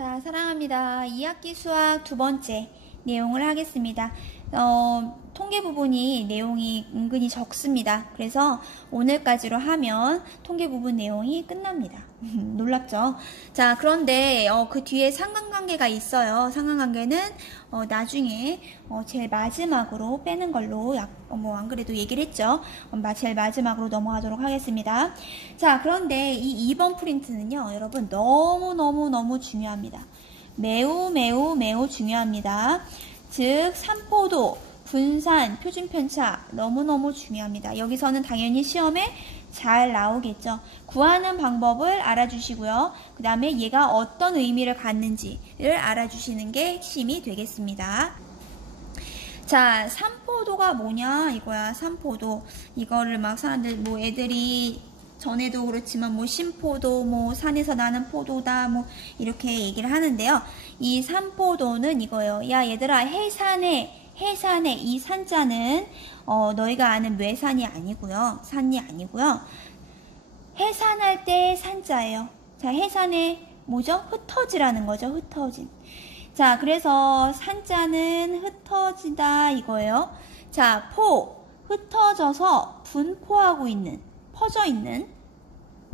자, 사랑합니다. 2학기 수학 두 번째 내용을 하겠습니다. 통계 부분이 내용이 은근히 적습니다. 그래서 오늘까지로 하면 통계 부분 내용이 끝납니다. 놀랍죠? 자, 그런데 그 뒤에 상관관계가 있어요. 상관관계는 나중에 제일 마지막으로 빼는 걸로 안 그래도 얘기를 했죠. 제일 마지막으로 넘어가도록 하겠습니다. 자, 그런데 이 2번 프린트는요, 여러분 너무 중요합니다. 매우 중요합니다. 즉 산포도, 분산, 표준편차 너무너무 중요합니다. 여기서는 당연히 시험에 잘 나오겠죠. 구하는 방법을 알아주시고요. 그 다음에 얘가 어떤 의미를 갖는지를 알아주시는 게 핵심이 되겠습니다. 자, 산포도가 뭐냐 이거야. 산포도. 이거를 막 사람들 애들이 전에도 그렇지만 신포도 산에서 나는 포도다 이렇게 얘기를 하는데요. 이 산포도는 이거예요. 야 얘들아, 해산에 이 산자는 너희가 아는 외산이 아니고요. 산이 아니고요. 해산할 때 산자예요. 자, 해산에 뭐죠? 흩어지라는 거죠. 흩어진. 자, 그래서 산자는 흩어지다 이거예요. 자, 흩어져서 분포하고 있는, 퍼져 있는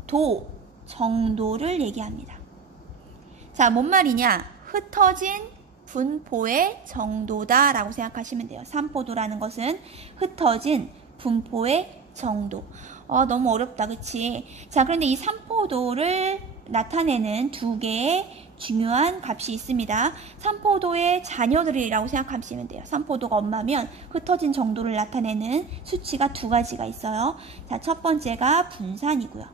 도 정도를 얘기합니다. 자, 뭔 말이냐? 흩어진 분포의 정도다 라고 생각하시면 돼요. 산포도라는 것은 흩어진 분포의 정도. 너무 어렵다, 그치? 자, 그런데 이 산포도를 나타내는 두 개의 중요한 값이 있습니다. 산포도의 자녀들이라고 생각하시면 돼요. 산포도가 엄마면 흩어진 정도를 나타내는 수치가 두 가지가 있어요. 자, 첫 번째가 분산이고요.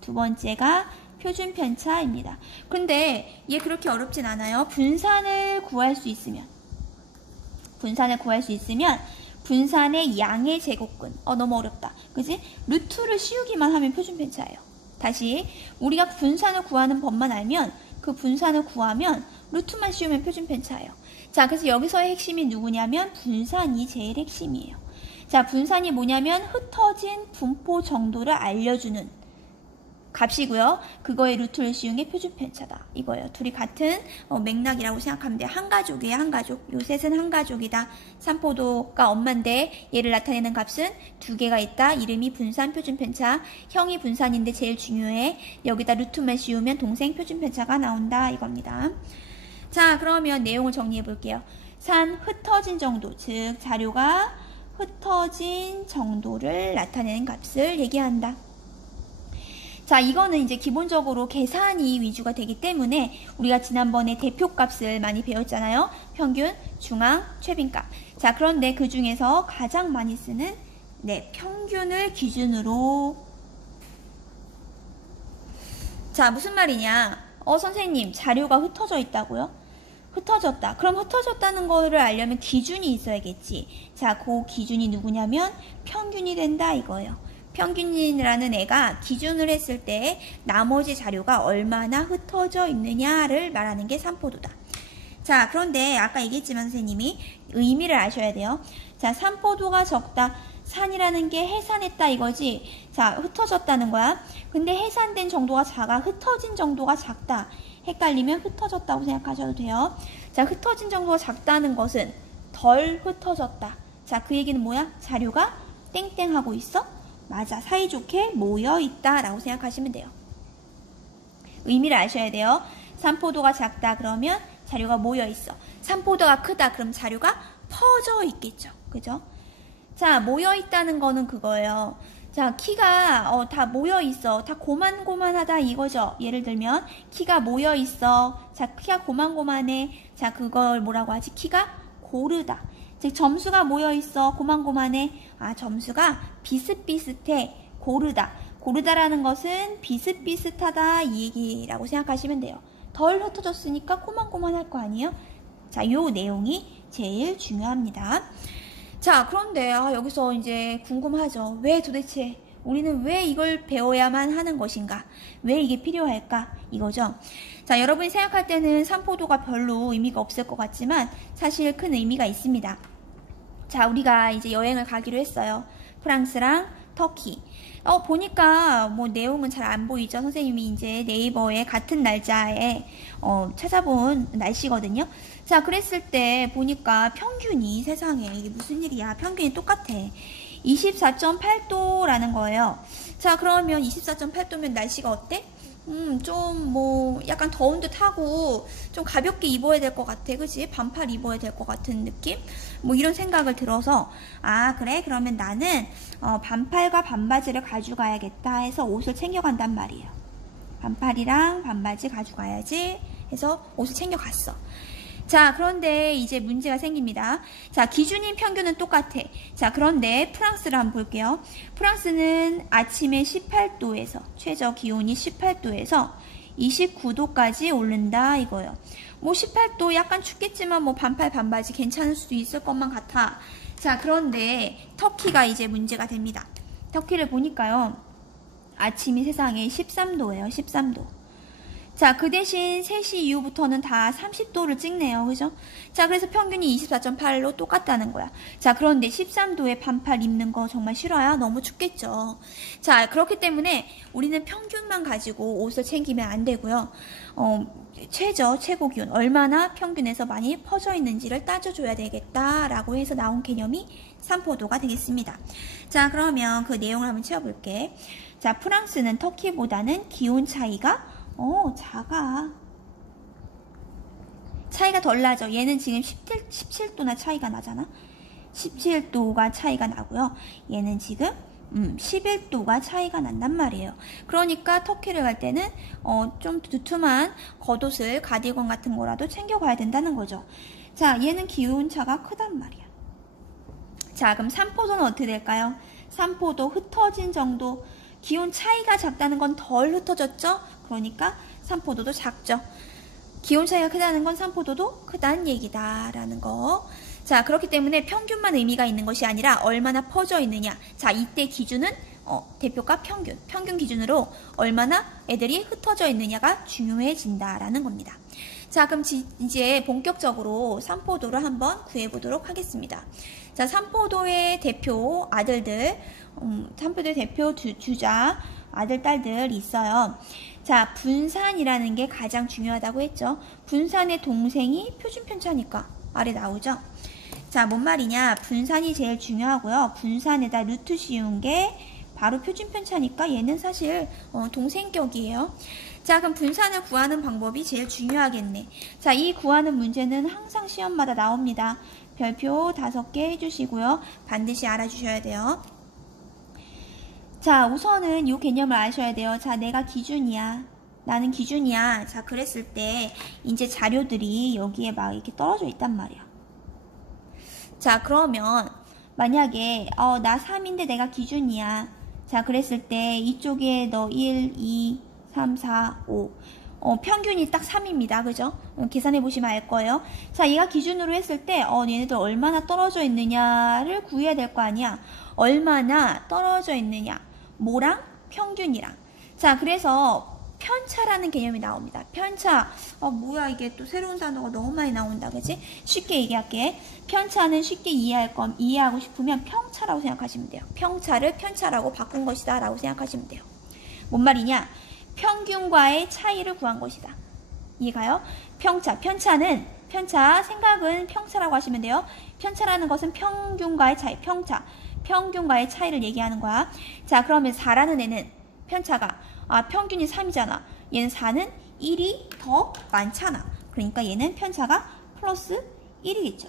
두 번째가 표준편차입니다. 근데 얘 그렇게 어렵진 않아요. 분산을 구할 수 있으면 분산의 양의 제곱근. 너무 어렵다. 그지? 루트를 씌우기만 하면 표준편차예요. 다시 우리가 분산을 구하는 법만 알면 그 분산을 구하면 루트만 씌우면 표준편차예요. 자, 그래서 여기서의 핵심이 누구냐면 분산이 제일 핵심이에요. 자, 분산이 뭐냐면 흩어진 분포 정도를 알려주는 값이고요. 그거의 루트를 씌운 게 표준편차다. 이거예요. 둘이 같은 맥락이라고 생각하면 돼요. 한 가족이에요. 한 가족. 요 셋은 한 가족이다. 산포도가 엄마인데 얘를 나타내는 값은 두 개가 있다. 이름이 분산, 표준편차. 형이 분산인데 제일 중요해. 여기다 루트만 씌우면 동생 표준편차가 나온다. 이겁니다. 자, 그러면 내용을 정리해 볼게요. 산 흩어진 정도, 즉 자료가 흩어진 정도를 나타내는 값을 얘기한다. 자, 이거는 이제 기본적으로 계산이 위주가 되기 때문에 우리가 지난번에 대표값을 많이 배웠잖아요. 평균, 중앙, 최빈값. 자, 그런데 그 중에서 가장 많이 쓰는 평균을 기준으로. 자, 무슨 말이냐? 선생님, 자료가 흩어져 있다고요? 흩어졌다. 그럼 흩어졌다는 거를 알려면 기준이 있어야겠지. 자, 그 기준이 누구냐면 평균이 된다 이거예요. 평균이라는 애가 기준을 했을 때 나머지 자료가 얼마나 흩어져 있느냐를 말하는 게 산포도다. 자, 그런데 아까 얘기했지만 선생님이 의미를 아셔야 돼요. 자, 산포도가 적다. 산이라는 게 해산했다 이거지. 자, 흩어졌다는 거야. 근데 해산된 정도가 작아. 흩어진 정도가 작다. 헷갈리면 흩어졌다고 생각하셔도 돼요. 자, 흩어진 정도가 작다는 것은 덜 흩어졌다. 자, 그 얘기는 뭐야? 자료가 땡땡하고 있어? 맞아. 사이좋게 모여있다 라고 생각하시면 돼요. 의미를 아셔야 돼요. 산포도가 작다 그러면 자료가 모여있어. 산포도가 크다 그럼 자료가 퍼져 있겠죠. 그죠? 자, 모여있다는 거는 그거예요. 자, 키가 다 모여있어. 다 고만고만하다 이거죠. 예를 들면 키가 모여있어. 자, 키가 고만고만해. 자, 그걸 뭐라고 하지? 키가 고르다. 즉 점수가 모여있어. 고만고만해. 점수가 비슷비슷해. 고르다라는 것은 비슷비슷하다 이 얘기라고 생각하시면 돼요. 덜 흩어졌으니까 고만고만할 거 아니에요? 자, 요 내용이 제일 중요합니다. 자, 그런데 여기서 이제 궁금하죠. 왜 도대체 우리는 왜 이걸 배워야만 하는 것인가? 왜 이게 필요할까? 이거죠. 자, 여러분이 생각할 때는 산포도가 별로 의미가 없을 것 같지만 사실 큰 의미가 있습니다. 자, 우리가 이제 여행을 가기로 했어요. 프랑스랑 터키. 보니까 뭐 내용은 잘 안 보이죠. 선생님이 이제 네이버에 같은 날짜에 찾아본 날씨거든요. 자, 그랬을 때 보니까 평균이 세상에 이게 무슨 일이야. 평균이 똑같아. 24.8도라는 거예요. 자, 그러면 24.8도면 날씨가 어때? 좀 뭐 약간 더운 듯 하고 좀 가볍게 입어야 될 것 같아. 그치? 반팔 입어야 될 것 같은 느낌? 뭐 이런 생각을 들어서 아, 그래? 그러면 나는 반팔과 반바지를 가져가야겠다 해서 옷을 챙겨간단 말이에요. 반팔이랑 반바지 가져가야지 해서 옷을 챙겨갔어. 자, 그런데 이제 문제가 생깁니다. 자, 기준인 평균은 똑같아. 자, 그런데 프랑스를 한번 볼게요. 프랑스는 아침에 18도에서 최저 기온이 18도에서 29도까지 오른다 이거예요. 뭐 18도 약간 춥겠지만 뭐 반팔 반바지 괜찮을 수도 있을 것만 같아. 자, 그런데 터키가 이제 문제가 됩니다. 터키를 보니까요. 아침이 세상에 13도예요. 13도. 자, 그 대신 3시 이후부터는 다 30도를 찍네요. 그죠? 자, 그래서 평균이 24.8로 똑같다는 거야. 자, 그런데 13도에 반팔 입는 거 정말 싫어요? 너무 춥겠죠. 자, 그렇기 때문에 우리는 평균만 가지고 옷을 챙기면 안 되고요. 최고 기온, 얼마나 평균에서 많이 퍼져 있는지를 따져줘야 되겠다라고 해서 나온 개념이 산포도가 되겠습니다. 자, 그러면 그 내용을 한번 채워볼게. 자, 프랑스는 터키보다는 기온 차이가 작아. 차이가 덜 나죠. 얘는 지금 17도나 차이가 나잖아. 17도가 차이가 나고요. 얘는 지금 11도가 차이가 난단 말이에요. 그러니까 터키를 갈 때는 좀 두툼한 겉옷을 가디건 같은 거라도 챙겨가야 된다는 거죠. 자, 얘는 기온차가 크단 말이야. 자, 그럼 산포도는 어떻게 될까요? 산포도 흩어진 정도. 기온 차이가 작다는 건 덜 흩어졌죠? 그러니까 산포도도 작죠. 기온 차이가 크다는 건 산포도도 크다는 얘기다라는 거. 자, 그렇기 때문에 평균만 의미가 있는 것이 아니라 얼마나 퍼져 있느냐. 자, 이때 기준은 대표값 평균 기준으로 얼마나 애들이 흩어져 있느냐가 중요해진다라는 겁니다. 자, 그럼 이제 본격적으로 산포도를 한번 구해보도록 하겠습니다. 자, 산포도의 대표 아들들, 산포도의 대표 주자 아들, 딸들 있어요. 자, 분산이라는 게 가장 중요하다고 했죠. 분산의 동생이 표준편차니까 아래 나오죠. 자, 뭔 말이냐. 분산이 제일 중요하고요. 분산에다 루트 씌운 게 바로 표준편차니까 얘는 사실 동생격이에요. 자, 그럼 분산을 구하는 방법이 제일 중요하겠네. 자, 이 구하는 문제는 항상 시험마다 나옵니다. 별표 5개 해주시고요. 반드시 알아주셔야 돼요. 자, 우선은 이 개념을 아셔야 돼요. 자, 내가 기준이야. 나는 기준이야. 자, 그랬을 때 이제 자료들이 여기에 막 이렇게 떨어져 있단 말이야. 자, 그러면 만약에 나 3인데 내가 기준이야. 자, 그랬을 때 이쪽에 너 1, 2, 3, 4, 5 평균이 딱 3입니다. 그죠? 계산해 보시면 알 거예요. 자, 얘가 기준으로 했을 때 얘네들 얼마나 떨어져 있느냐를 구해야 될 거 아니야. 얼마나 떨어져 있느냐. 뭐랑? 평균이랑. 자, 그래서 편차라는 개념이 나옵니다. 편차. 뭐야 이게 또 새로운 단어가 너무 많이 나온다. 그치? 쉽게 얘기할게. 편차는 쉽게 이해하고 싶으면 평차라고 생각하시면 돼요. 평차를 편차라고 바꾼 것이다 라고 생각하시면 돼요. 뭔 말이냐? 평균과의 차이를 구한 것이다. 이해가요? 편차는 생각은 평차라고 하시면 돼요. 편차라는 것은 평균과의 차이, 평균과의 차이를 얘기하는 거야. 자, 그러면 4라는 애는 편차가 평균이 3이잖아. 얘는 4는 1이 더 많잖아. 그러니까 얘는 편차가 플러스 1이겠죠.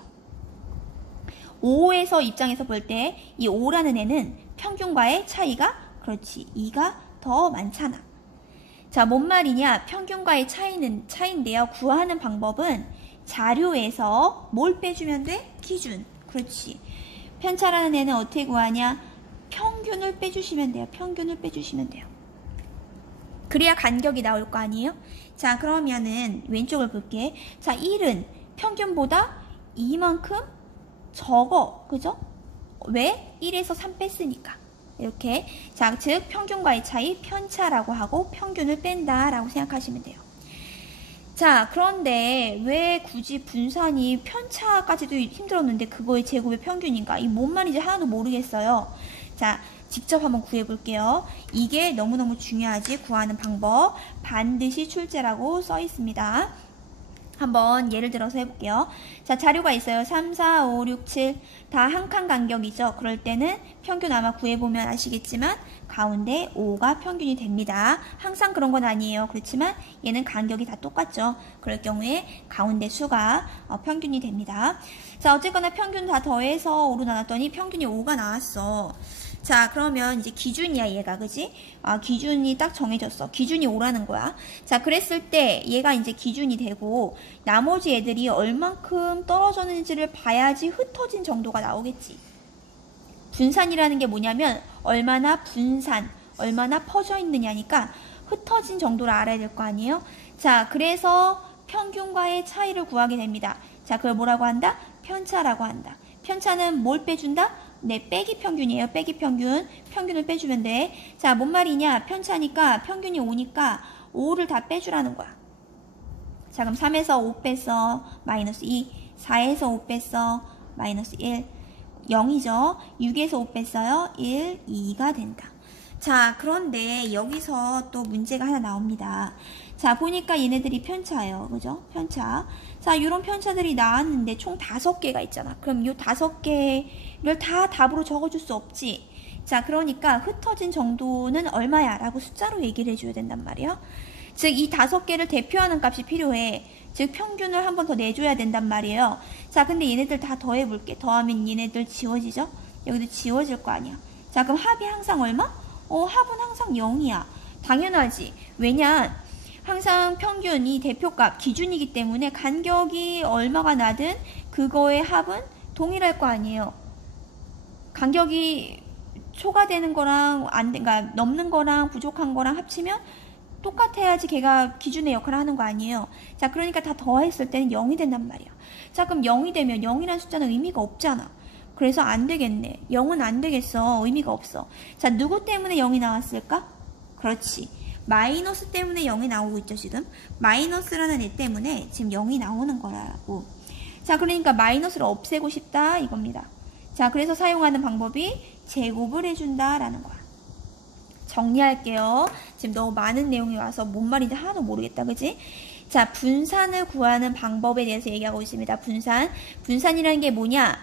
5에서 입장에서 볼 때 이 5라는 애는 평균과의 차이가 그렇지 2가 더 많잖아. 자, 뭔 말이냐? 평균과의 차이인데요. 구하는 방법은 자료에서 뭘 빼주면 돼? 기준. 그렇지. 편차라는 애는 어떻게 구하냐? 평균을 빼주시면 돼요. 평균을 빼주시면 돼요. 그래야 간격이 나올 거 아니에요? 자, 그러면은 왼쪽을 볼게. 자, 1은 평균보다 이만큼 적어. 그죠? 왜? 1에서 3 뺐으니까. 이렇게. 자, 즉 평균과의 차이 편차라고 하고 평균을 뺀다라고 생각하시면 돼요. 자, 그런데 왜 굳이 분산이 편차까지도 힘들었는데 그거의 제곱의 평균인가? 이 뭔 말인지 하나도 모르겠어요. 자, 직접 한번 구해볼게요. 이게 너무너무 중요하지. 구하는 방법. 반드시 출제라고 써 있습니다. 한번 예를 들어서 해볼게요. 자, 자료가 있어요. 3, 4, 5, 6, 7 다 한 칸 간격이죠. 그럴 때는 평균 아마 구해보면 아시겠지만 가운데 5가 평균이 됩니다. 항상 그런 건 아니에요. 그렇지만 얘는 간격이 다 똑같죠. 그럴 경우에 가운데 수가 평균이 됩니다. 자, 어쨌거나 평균 다 더해서 5로 나눴더니 평균이 5가 나왔어. 자, 그러면 이제 기준이야, 얘가, 그지? 기준이 딱 정해졌어. 기준이 5라는 거야. 자, 그랬을 때 얘가 이제 기준이 되고 나머지 애들이 얼만큼 떨어졌는지를 봐야지 흩어진 정도가 나오겠지. 분산이라는 게 뭐냐면 얼마나 얼마나 퍼져 있느냐니까 흩어진 정도를 알아야 될 거 아니에요? 자, 그래서 평균과의 차이를 구하게 됩니다. 자, 그걸 뭐라고 한다? 편차라고 한다. 편차는 뭘 빼준다? 네, 빼기 평균이에요. 빼기 평균. 평균을 빼주면 돼. 자, 뭔 말이냐? 편차니까 평균이 5니까 5를 다 빼주라는 거야. 자, 그럼 3에서 5 뺐어. 마이너스 2. 4에서 5 뺐어. 마이너스 1. 0이죠. 6에서 5 뺐어요. 1, 2가 된다. 자, 그런데 여기서 또 문제가 하나 나옵니다. 자, 보니까 얘네들이 편차예요. 그죠? 편차. 자, 이런 편차들이 나왔는데 총 5개가 있잖아. 그럼 이 5개를 다 답으로 적어줄 수 없지. 자, 그러니까 흩어진 정도는 얼마야? 라고 숫자로 얘기를 해줘야 된단 말이야. 즉, 이 5개를 대표하는 값이 필요해. 즉, 평균을 한 번 더 내줘야 된단 말이에요. 자, 근데 얘네들 다 더해볼게. 더하면 얘네들 지워지죠? 여기도 지워질 거 아니야. 자, 그럼 합이 항상 얼마? 합은 항상 0이야. 당연하지. 왜냐? 항상 평균이 대표값, 기준이기 때문에 간격이 얼마가 나든 그거의 합은 동일할 거 아니에요. 간격이 초과되는 거랑 그러니까 넘는 거랑 부족한 거랑 합치면 똑같아야지 걔가 기준의 역할을 하는 거 아니에요. 자, 그러니까 다 더했을 때는 0이 된단 말이야. 자, 그럼 0이 되면 0이라는 숫자는 의미가 없잖아. 그래서 안 되겠네. 0은 안 되겠어. 의미가 없어. 자, 누구 때문에 0이 나왔을까? 그렇지. 마이너스 때문에 0이 나오고 있죠, 지금. 마이너스라는 애 때문에 지금 0이 나오는 거라고. 자, 그러니까 마이너스를 없애고 싶다 이겁니다. 자, 그래서 사용하는 방법이 제곱을 해준다라는 거야. 정리할게요. 지금 너무 많은 내용이 와서 뭔 말인지 하나도 모르겠다, 그지? 자, 분산을 구하는 방법에 대해서 얘기하고 있습니다. 분산. 분산이라는 게 뭐냐?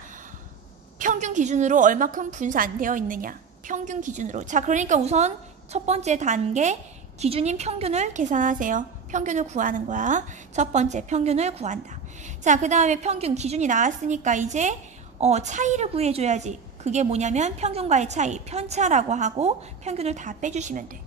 평균 기준으로 얼마큼 분산되어 있느냐. 평균 기준으로. 자, 그러니까 우선 첫 번째 단계 기준인 평균을 계산하세요. 평균을 구하는 거야. 첫 번째 평균을 구한다. 자, 그 다음에 평균 기준이 나왔으니까 이제 차이를 구해줘야지. 그게 뭐냐면 평균과의 차이, 편차라고 하고 평균을 다 빼주시면 돼.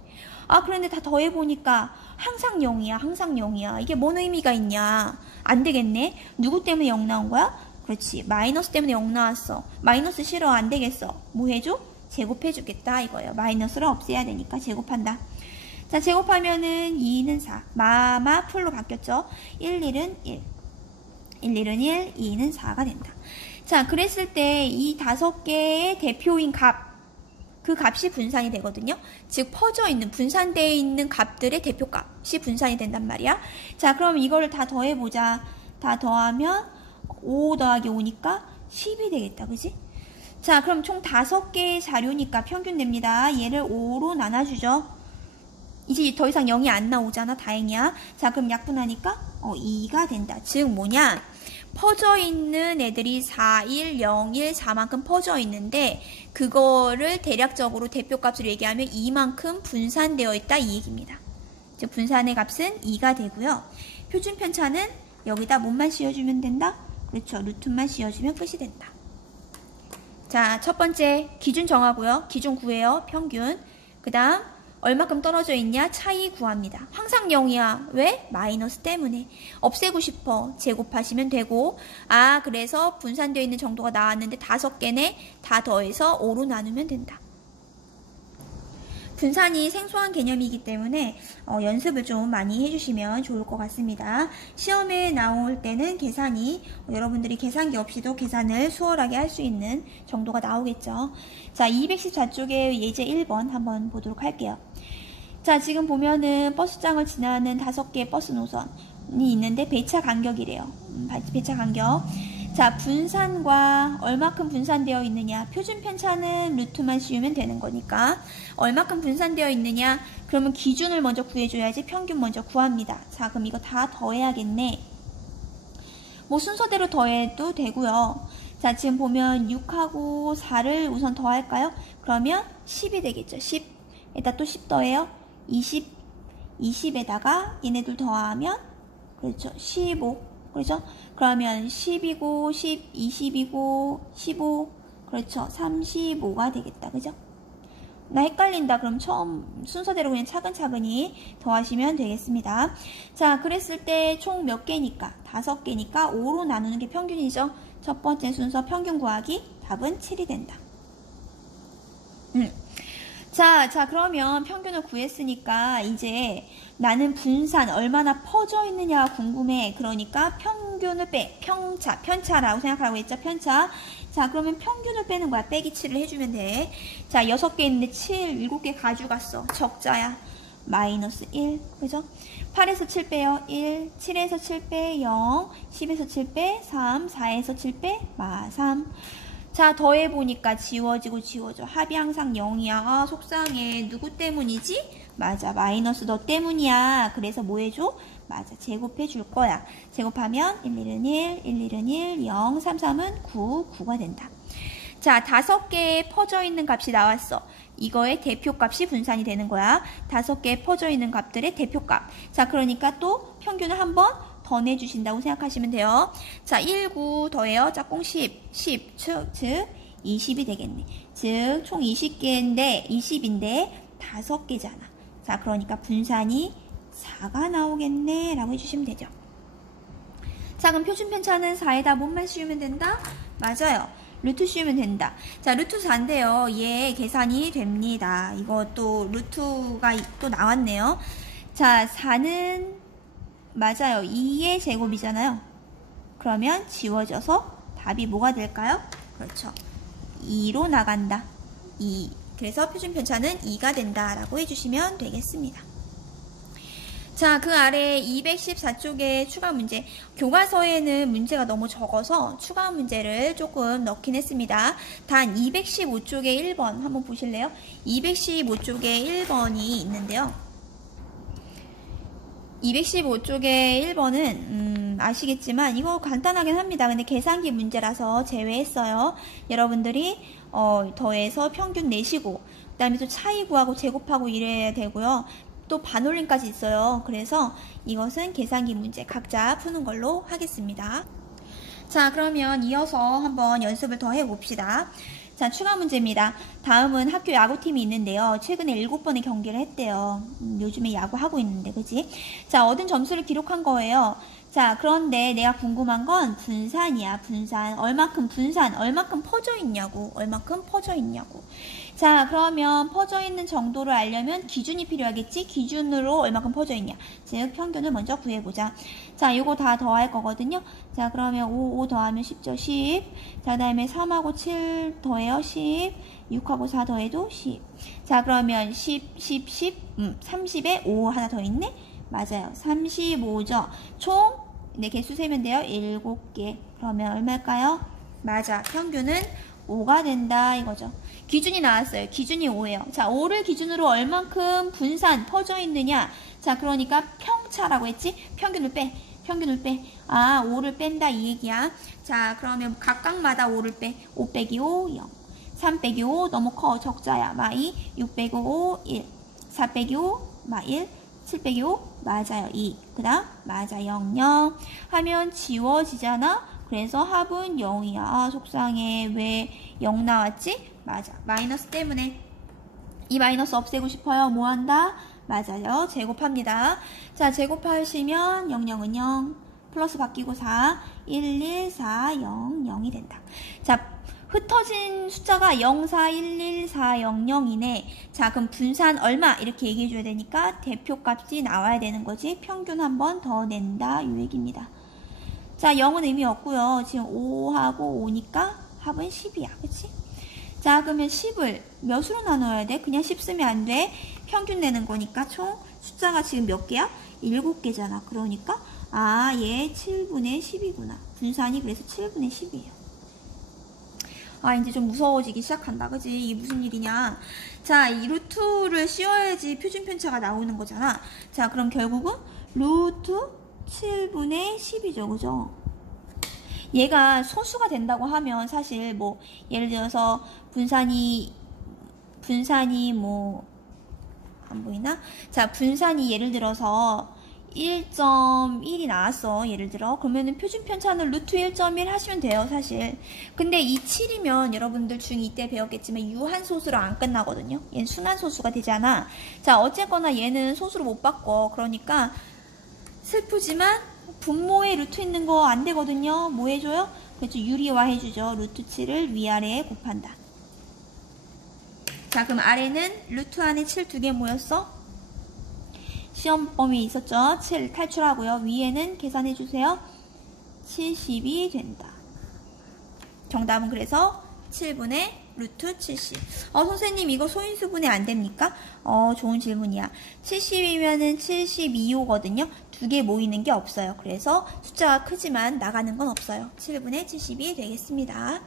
그런데 다 더해보니까 항상 0이야. 항상 0이야. 이게 뭔 의미가 있냐. 안 되겠네. 누구 때문에 0 나온 거야? 그렇지. 마이너스 때문에 0 나왔어. 마이너스 싫어. 안 되겠어. 뭐 해줘? 제곱해주겠다 이거예요. 마이너스를 없애야 되니까 제곱한다. 자, 제곱하면은 2는 4. 마마 풀로 바뀌었죠. 1, 1은 1. 1, 1은 1, 2는 4가 된다. 자, 그랬을 때 이 5개의 대표인 값, 그 값이 분산이 되거든요. 즉 퍼져 있는, 분산되어 있는 값들의 대표값이 분산이 된단 말이야. 자, 그럼 이거를 다 더해보자. 다 더하면 5 더하기 5니까 10이 되겠다. 그지? 자, 그럼 총 5개의 자료니까 평균 냅니다. 얘를 5로 나눠주죠. 이제 더 이상 0이 안 나오잖아. 다행이야. 자, 그럼 약분하니까 2가 된다. 즉 뭐냐? 퍼져 있는 애들이 4, 1, 0, 1, 4만큼 퍼져 있는데 그거를 대략적으로 대표값으로 얘기하면 2만큼 분산되어 있다 이 얘기입니다. 즉 분산의 값은 2가 되고요. 표준 편차는 여기다 뭐만 씌워주면 된다? 그렇죠. 루트만 씌워주면 끝이 된다. 자, 첫 번째 기준 정하고요. 기준 구해요. 평균. 그 다음 얼마큼 떨어져 있냐? 차이 구합니다. 항상 0이야. 왜? 마이너스 때문에. 없애고 싶어. 제곱하시면 되고 그래서 분산되어 있는 정도가 나왔는데 5개네. 다 더해서 5로 나누면 된다. 분산이 생소한 개념이기 때문에 연습을 좀 많이 해주시면 좋을 것 같습니다. 시험에 나올 때는 계산이 여러분들이 계산기 없이도 계산을 수월하게 할 수 있는 정도가 나오겠죠. 자, 214쪽에 예제 1번 한번 보도록 할게요. 자, 지금 보면은 버스장을 지나는 5개의 버스 노선이 있는데 배차 간격이래요. 배차 간격. 자, 분산과 얼마큼 분산되어 있느냐. 표준 편차는 루트만 씌우면 되는 거니까 얼마큼 분산되어 있느냐. 그러면 기준을 먼저 구해줘야지 평균 먼저 구합니다. 자, 그럼 이거 다 더해야겠네. 뭐 순서대로 더해도 되고요. 자, 지금 보면 6하고 4를 우선 더할까요? 그러면 10이 되겠죠. 10. 에다 또 10 더해요. 20. 20에다가 얘네들 더하면 그렇죠. 15. 그렇죠? 그러면 10이고 10, 20이고 15. 그렇죠. 35가 되겠다. 그죠? 나 헷갈린다. 그럼 처음 순서대로 그냥 차근차근히 더하시면 되겠습니다. 자, 그랬을 때 총 몇 개니까? 5개니까 5로 나누는 게 평균이죠. 첫 번째 순서 평균 구하기. 답은 7이 된다. 자, 그러면 평균을 구했으니까 이제 나는 분산 얼마나 퍼져 있느냐가 궁금해. 그러니까 평균을 빼. 편차라고 생각하라고 했죠. 편차. 자, 그러면 평균을 빼는 거야. 빼기 7을 해주면 돼. 자, 6개 있는데 7, 7개 가져갔어. 적자야. 마이너스 1. 그죠? 8에서 7 빼요. 1. 7에서 7 빼 0. 10에서 7 빼 3. 4에서 7 빼 3. 자, 더해보니까 지워지고 지워져. 합이 항상 0이야. 아, 속상해. 누구 때문이지? 맞아. 마이너스 너 때문이야. 그래서 뭐 해줘? 맞아. 제곱해 줄 거야. 제곱하면 1, 1은 1, 1, 1은 1, 0, 3, 3은 9, 9가 된다. 자, 5개에 퍼져 있는 값이 나왔어. 이거의 대표값이 분산이 되는 거야. 5개에 퍼져 있는 값들의 대표값. 자, 그러니까 또 평균을 한번 더 내주신다고 생각하시면 돼요. 자, 1, 9 더해요. 짝꿍 10, 즉 20이 되겠네. 즉 총 20개인데 20인데 5개잖아. 자, 그러니까 분산이 4가 나오겠네 라고 해주시면 되죠. 자, 그럼 표준 편차는 4에다 뭔만 씌우면 된다? 맞아요. 루트 씌우면 된다. 자, 루트 4인데요. 얘 계산이 됩니다. 이거 또 루트가 또 나왔네요. 자, 4는 맞아요. 2의 제곱이잖아요. 그러면 지워져서 답이 뭐가 될까요? 그렇죠. 2로 나간다. 2. 그래서 표준 편차는 2가 된다라고 해주시면 되겠습니다. 자, 그 아래 214쪽의 추가 문제. 교과서에는 문제가 너무 적어서 추가 문제를 조금 넣긴 했습니다. 단 215쪽의 1번 한번 보실래요? 215쪽의 1번이 있는데요. 215쪽의 1번은 아시겠지만 이거 간단하긴 합니다. 근데 계산기 문제라서 제외했어요. 여러분들이 더해서 평균 내시고 그 다음에 또 차이 구하고 제곱하고 이래야 되고요. 또 반올림까지 있어요. 그래서 이것은 계산기 문제 각자 푸는 걸로 하겠습니다. 자, 그러면 이어서 한번 연습을 더 해봅시다. 자, 추가 문제입니다. 다음은 학교 야구팀이 있는데요. 최근에 7번의 경기를 했대요. 요즘에 야구하고 있는데, 그지? 자, 얻은 점수를 기록한 거예요. 자, 그런데 내가 궁금한 건 분산이야, 분산. 얼마큼 퍼져 있냐고. 자, 그러면 퍼져 있는 정도를 알려면 기준이 필요하겠지? 기준으로 얼마큼 퍼져 있냐. 즉, 평균을 먼저 구해보자. 자, 요거 다 더할 거거든요. 자, 그러면 5 더하면 10죠. 10. 자, 그 다음에 3하고 7 더해요. 10. 6하고 4 더해도 10. 자, 그러면 30에 5 하나 더 있네? 맞아요. 35죠. 총, 네, 개수 세면 돼요. 7개. 그러면 얼마일까요? 맞아. 평균은 5가 된다 이거죠. 기준이 나왔어요. 기준이 5예요. 자, 5를 기준으로 얼만큼 분산 퍼져 있느냐. 자, 그러니까 평차라고 했지? 평균을 빼. 아, 5를 뺀다 이 얘기야. 자, 그러면 각각마다 5를 빼. 5 빼기 5, 0. 3 빼기 5 너무 커. 적자야. 마이. 6 빼기 5, 1. 4 빼기 5, 마 1. 7 빼기 5, 맞아요. 2. 그 다음, 맞아. 0, 0. 하면 지워지잖아? 그래서 합은 0이야. 아, 속상해. 왜 0 나왔지? 맞아. 마이너스 때문에. 이 마이너스 없애고 싶어요. 뭐 한다? 맞아요. 제곱합니다. 자, 제곱하시면 0, 0은 0. 플러스 바뀌고 4. 1, 1, 4, 0, 0이 된다. 자, 흩어진 숫자가 0, 4, 1, 1, 4, 0, 0이네. 자, 그럼 분산 얼마? 이렇게 얘기해줘야 되니까 대표값이 나와야 되는 거지. 평균 한 번 더 낸다. 이 얘기입니다. 자, 0은 의미 없고요. 지금 5하고 5니까 합은 10이야. 그치? 자, 그러면 10을 몇으로 나눠야 돼? 그냥 10 쓰면 안 돼. 평균 내는 거니까 총 숫자가 지금 몇 개야? 7개잖아. 그러니까 아, 얘 7분의 10이구나. 분산이 그래서 7분의 10이에요. 아, 이제 좀 무서워지기 시작한다. 그지? 이게 무슨 일이냐. 자, 이 루트를 씌워야지 표준편차가 나오는 거잖아. 자, 그럼 결국은 루트 7분의 10이죠. 그죠? 얘가 소수가 된다고 하면 사실 뭐 예를 들어서 분산이 뭐 안 보이나? 자, 분산이 예를 들어서 1.1이 나왔어. 예를 들어. 그러면은 표준편차는 루트 1.1 하시면 돼요, 사실. 근데 이 7이면 여러분들 중2 때 배웠겠지만 유한소수로 안 끝나거든요. 얘는 순환소수가 되잖아. 자, 어쨌거나 얘는 소수로 못 바꿔. 그러니까 슬프지만 분모에 루트 있는 거 안 되거든요. 뭐 해줘요? 그렇죠. 유리화 해주죠. 루트 7을 위아래에 곱한다. 자, 그럼 아래는 루트 안에 7 두 개 모였어? 시험 범위 있었죠? 7 탈출하고요. 위에는 계산해주세요. 70이 된다. 정답은 그래서 7분의 루트 70. 선생님 이거 소인수분해 안 됩니까? 좋은 질문이야. 70이면은 72호거든요. 두 개 모이는 게 없어요. 그래서 숫자가 크지만 나가는 건 없어요. 7분의 70이 되겠습니다.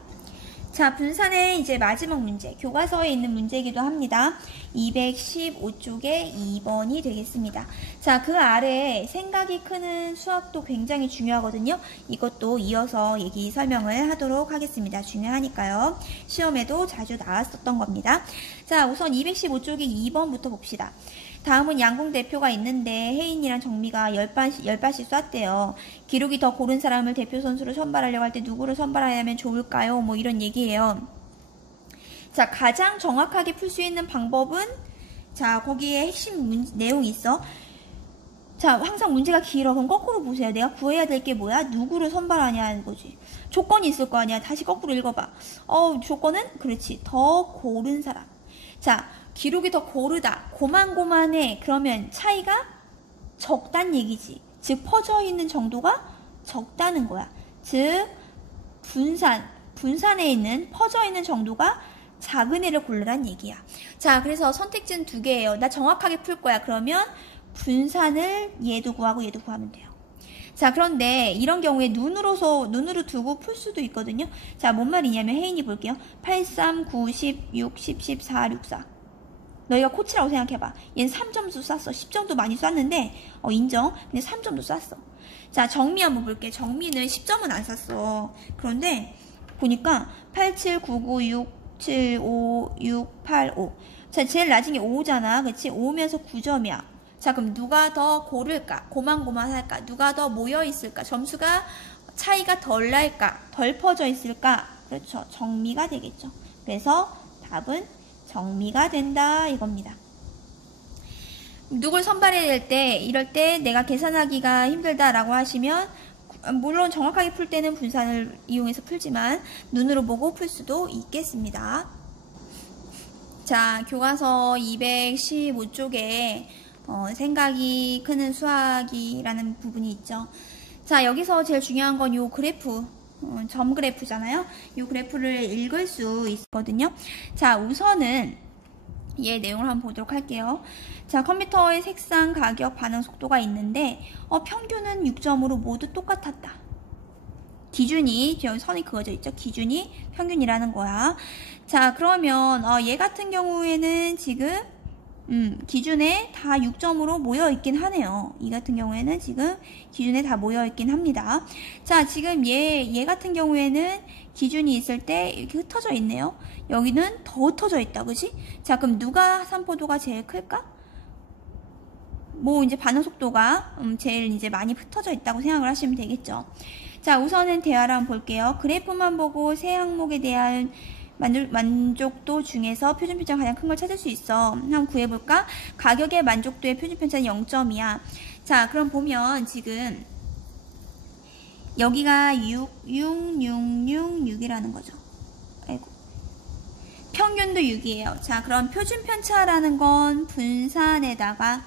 자, 분산의 이제 마지막 문제. 교과서에 있는 문제이기도 합니다. 215쪽에 2번이 되겠습니다. 자, 그 아래 생각이 크는 수학도 굉장히 중요하거든요. 이것도 이어서 얘기 설명을 하도록 하겠습니다. 중요하니까요. 시험에도 자주 나왔었던 겁니다. 자, 우선 215쪽에 2번부터 봅시다. 다음은 양궁 대표가 있는데 혜인이랑 정미가 10발씩 쐈대요. 기록이 더 고른 사람을 대표 선수로 선발하려고 할 때 누구를 선발하면 좋을까요? 뭐 이런 얘기예요. 자, 가장 정확하게 풀 수 있는 방법은 자, 거기에 핵심 내용이 있어. 자, 항상 문제가 길어. 그럼 거꾸로 보세요. 내가 구해야 될 게 뭐야? 누구를 선발하냐는 거지. 조건이 있을 거 아니야. 다시 거꾸로 읽어봐. 조건은? 그렇지. 더 고른 사람. 자, 기록이 더 고르다. 고만고만해. 그러면 차이가 적단 얘기지. 즉 퍼져 있는 정도가 적다는 거야. 즉 분산에 있는 퍼져 있는 정도가 작은 애를 고르란 얘기야. 자, 그래서 선택지는 두 개예요. 나 정확하게 풀 거야. 그러면 분산을 얘도 구하고 얘도 구하면 돼요. 자, 그런데 이런 경우에 눈으로 두고 풀 수도 있거든요. 자, 뭔 말이냐면 혜인이 볼게요. 8, 3, 9, 10, 6, 10, 14, 6, 4. 너희가 코치라고 생각해봐. 얘는 3점도 쐈어. 10점도 많이 쐈는데 인정. 근데 3점도 쐈어. 자, 정미 한번 볼게. 정미는 10점은 안 쐈어. 그런데 보니까 8, 7, 9, 9, 6, 7, 5, 6, 8, 5. 자, 제일 낮은 게 5잖아. 그치? 5면서 9점이야. 자, 그럼 누가 더 고를까? 고만고만할까? 누가 더 모여있을까? 점수가 차이가 덜 날까? 덜 퍼져 있을까? 그렇죠. 정미가 되겠죠. 그래서 답은 정미가 된다 이겁니다. 누굴 선발해야 될 때 이럴 때 내가 계산하기가 힘들다라고 하시면 물론 정확하게 풀 때는 분산을 이용해서 풀지만 눈으로 보고 풀 수도 있겠습니다. 자, 교과서 215쪽에 생각이 크는 수학이라는 부분이 있죠. 자, 여기서 제일 중요한 건 요 그래프, 점 그래프잖아요. 요 그래프를 읽을 수 있거든요. 자, 우선은 얘 내용을 한번 보도록 할게요. 자, 컴퓨터의 색상, 가격, 반응 속도가 있는데 평균은 6점으로 모두 똑같았다. 기준이 여기 선이 그어져 있죠. 기준이 평균이라는 거야. 자, 그러면 얘 같은 경우에는 지금 기준에 다 6점으로 모여있긴 하네요. 이 같은 경우에는 지금 기준에 다 모여있긴 합니다. 자, 지금 얘 같은 경우에는 기준이 있을 때 이렇게 흩어져 있네요. 여기는 더 흩어져 있다, 그지? 자, 그럼 누가 산포도가 제일 클까? 뭐 이제 반응 속도가 제일 이제 많이 흩어져 있다고 생각을 하시면 되겠죠. 자, 우선은 대화를 한번 볼게요. 그래프만 보고 세 항목에 대한 만족도 중에서 표준편차가 가장 큰 걸 찾을 수 있어. 한번 구해볼까? 가격의 만족도의 표준편차는 0점이야. 자, 그럼 보면 지금 여기가 6이라는 거죠. 아이고. 평균도 6이에요. 자, 그럼 표준편차라는 건 분산에다가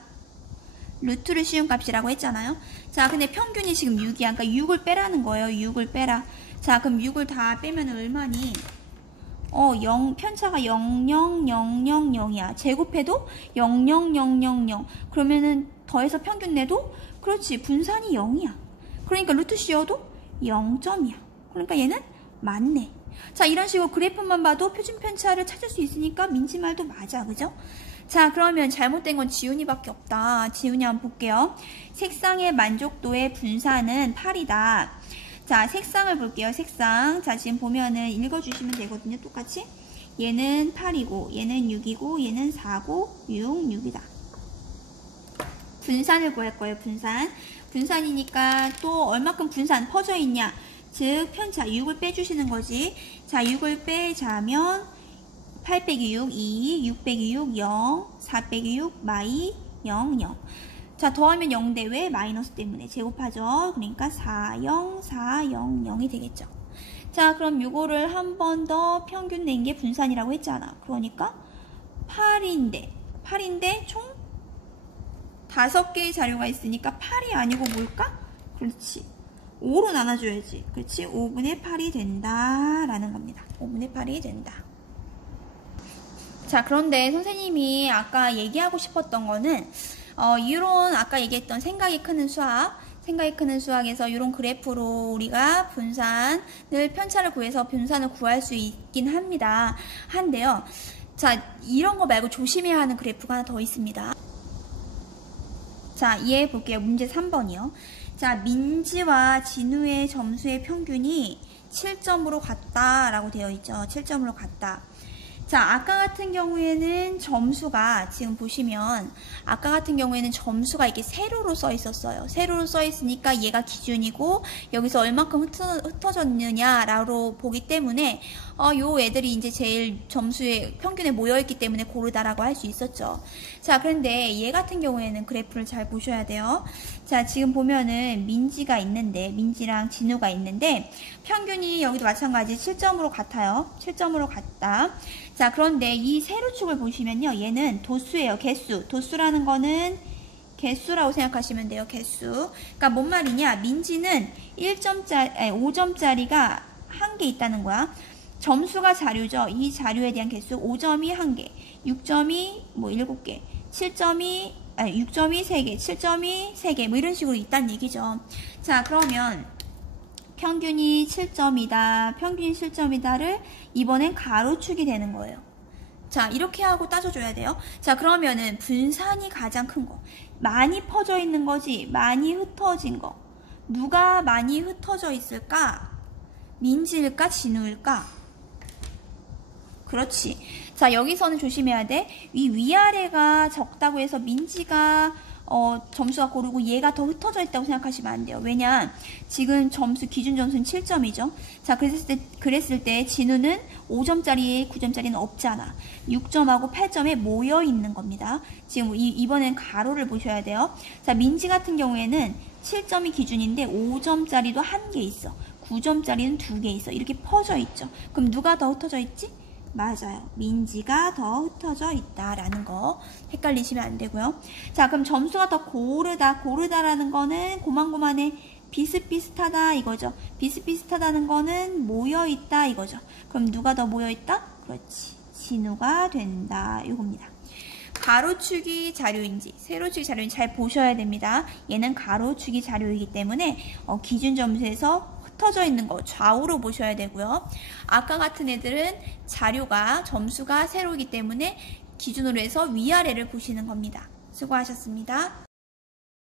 루트를 씌운 값이라고 했잖아요. 자, 근데 평균이 지금 6이야. 그러니까 6을 빼라는 거예요. 6을 빼라. 자, 그럼 6을 다 빼면 얼마니? 편차가 00000이야. 제곱해도 00000. 그러면은 더해서 평균 내도 그렇지. 분산이 0이야. 그러니까 루트 씌워도 0점이야. 그러니까 얘는 맞네. 자, 이런 식으로 그래프만 봐도 표준 편차를 찾을 수 있으니까 민지 말도 맞아. 그죠? 자, 그러면 잘못된 건 지훈이밖에 없다. 지훈이 한번 볼게요. 색상의 만족도의 분산은 8이다. 자, 색상을 볼게요. 색상. 자, 지금 보면은 읽어주시면 되거든요. 똑같이. 얘는 8이고, 얘는 6이고, 얘는 4고, 6, 6이다. 분산을 구할 거예요. 분산. 분산이니까 또 얼마큼 분산 퍼져 있냐. 즉 편차 6을 빼주시는 거지. 자, 6을 빼자면 8 빼기 6 2, 6 빼기 6 0, 4 빼기 6 마이 0 0. 자, 더하면 0대 왜? 마이너스 때문에 제곱하죠. 그러니까 4 0 4 0 0이 되겠죠. 자, 그럼 요거를 한 번 더 평균 낸 게 분산이라고 했잖아. 그러니까 8인데 총 5개의 자료가 있으니까 8이 아니고 뭘까? 그렇지. 5로 나눠줘야지. 그렇지. 5분의 8이 된다라는 겁니다. 5분의 8이 된다. 자, 그런데 선생님이 아까 얘기하고 싶었던 거는 이런 아까 얘기했던 생각이 크는 수학에서 이런 그래프로 우리가 편차를 구해서 분산을 구할 수 있긴 한데요. 자, 이런 거 말고 조심해야 하는 그래프가 하나 더 있습니다. 자, 이해해 볼게요. 문제 3번이요. 자, 민지와 진우의 점수의 평균이 7점으로 같다라고 되어 있죠. 7점으로 같다. 자, 아까 같은 경우에는 점수가 지금 보시면 아까 같은 경우에는 점수가 이렇게 세로로 써 있었어요. 세로로 써 있으니까 얘가 기준이고 여기서 얼마큼 흩어졌느냐라고 보기 때문에 요 애들이 이제 제일 점수의 평균에 모여있기 때문에 고르다라고 할 수 있었죠. 자, 그런데 얘 같은 경우에는 그래프를 잘 보셔야 돼요. 자, 지금 보면은 민지랑 진우가 있는데 평균이 여기도 마찬가지 7점으로 같아요. 7점으로 같다. 자, 그런데 이 세로축을 보시면요. 얘는 도수예요. 개수. 도수라는 거는 개수라고 생각하시면 돼요. 개수. 그러니까 뭔 말이냐. 민지는 5점짜리가 1개 있다는 거야. 점수가 자료죠. 이 자료에 대한 개수 5점이 1개, 6점이 7개, 6점이 3개, 7점이 3개 뭐 이런 식으로 있다는 얘기죠. 자, 그러면 평균이 7점이다를 이번엔 가로축이 되는 거예요. 자, 이렇게 하고 따져줘야 돼요. 자, 그러면은 분산이 가장 큰 거. 많이 퍼져 있는 거지, 많이 흩어진 거. 누가 많이 흩어져 있을까? 민지일까? 진우일까? 그렇지. 자, 여기서는 조심해야 돼. 이 위아래가 적다고 해서 민지가 점수가 고르고 얘가 더 흩어져 있다고 생각하시면 안 돼요. 왜냐, 지금 기준 점수는 7점이죠. 자, 그랬을 때 진우는 5점짜리, 9점짜리는 없잖아. 6점하고 8점에 모여 있는 겁니다. 지금 이번엔 가로를 보셔야 돼요. 자, 민지 같은 경우에는 7점이 기준인데 5점짜리도 1개 있어. 9점짜리는 2개 있어. 이렇게 퍼져 있죠. 그럼 누가 더 흩어져 있지? 맞아요. 민지가 더 흩어져 있다라는 거 헷갈리시면 안 되고요. 자, 그럼 점수가 더 고르다라는 거는 고만고만해 비슷비슷하다 이거죠. 비슷비슷하다는 거는 모여있다 이거죠. 그럼 누가 더 모여있다? 그렇지. 진우가 된다 이겁니다. 가로축이 자료인지 세로축이 자료인지 잘 보셔야 됩니다. 얘는 가로축이 자료이기 때문에 기준 점수에서 흩어져 있는 거 좌우로 보셔야 되고요. 아까 같은 애들은 점수가 세로이기 때문에 기준으로 해서 위아래를 보시는 겁니다. 수고하셨습니다.